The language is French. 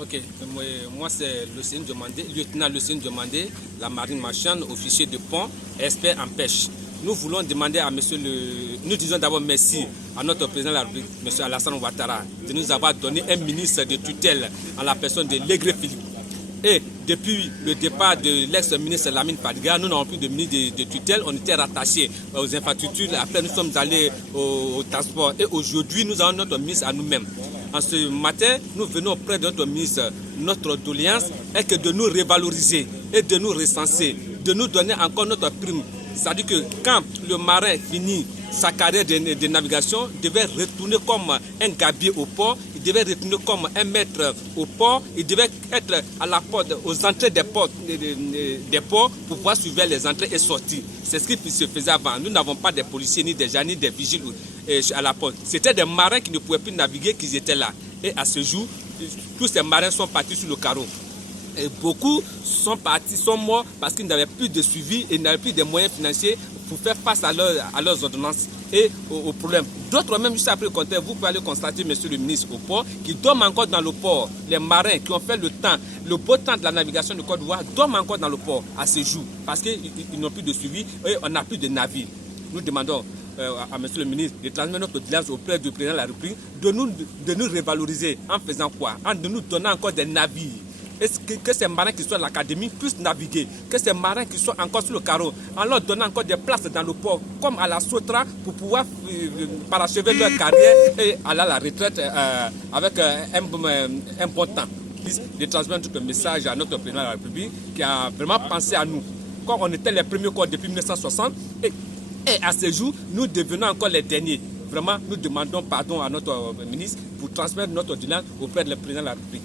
Ok, moi c'est lieutenant Lucien Demandé, la marine marchande, officier de pont, expert en pêche. Nous voulons demander à monsieur Nous disons d'abord merci à notre président de la République, monsieur Alassane Ouattara, de nous avoir donné un ministre de tutelle en la personne de Légré Philippe. Et depuis le départ de l'ex-ministre Lamine Fadiga, nous n'avons plus de ministre de tutelle, on était rattachés aux infrastructures, après nous sommes allés au transport et aujourd'hui nous avons notre ministre à nous-mêmes. En ce matin, nous venons auprès de notre ministre, notre doléance est que de nous revaloriser et de nous recenser, de nous donner encore notre prime. C'est-à-dire que quand le marin finit sa carrière de navigation, il devait retourner comme un gabier au port, il devait retourner comme un maître au port, il devait être à la porte, aux entrées des ports pour pouvoir suivre les entrées et sorties. C'est ce qui se faisait avant. Nous n'avons pas de policiers, ni des gens, ni des vigiles à la porte. C'était des marins qui ne pouvaient plus naviguer, qui étaient là. Et à ce jour, tous ces marins sont partis sur le carreau. Et beaucoup sont partis, sont morts parce qu'ils n'avaient plus de suivi et n'avaient plus de moyens financiers pour faire face à leurs ordonnances et aux problèmes. D'autres même, juste après le compteur, vous pouvez aller constater, monsieur le ministre, au port, qu'ils dorment encore dans le port. Les marins qui ont fait le beau temps de la navigation de Côte d'Ivoire, dorment encore dans le port à ce jour parce qu'ils n'ont plus de suivi et on n'a plus de navires. Nous demandons à monsieur le ministre de transmettre notre doléance auprès du président de la République de nous revaloriser en faisant quoi? En nous donnant encore des navires. Est-ce que ces marins qui sont à l'académie puissent naviguer, que ces marins qui sont encore sur le carreau, en leur donnant encore des places dans le port, comme à la Sotra, pour pouvoir parachever leur carrière et aller à la retraite avec un bon temps. De transmettre tout le message à notre président de la République qui a vraiment pensé à nous. Quand on était les premiers corps depuis 1960, et à ce jour, nous devenons encore les derniers. Vraiment, nous demandons pardon à notre ministre pour transmettre notre doléance auprès du président de la République.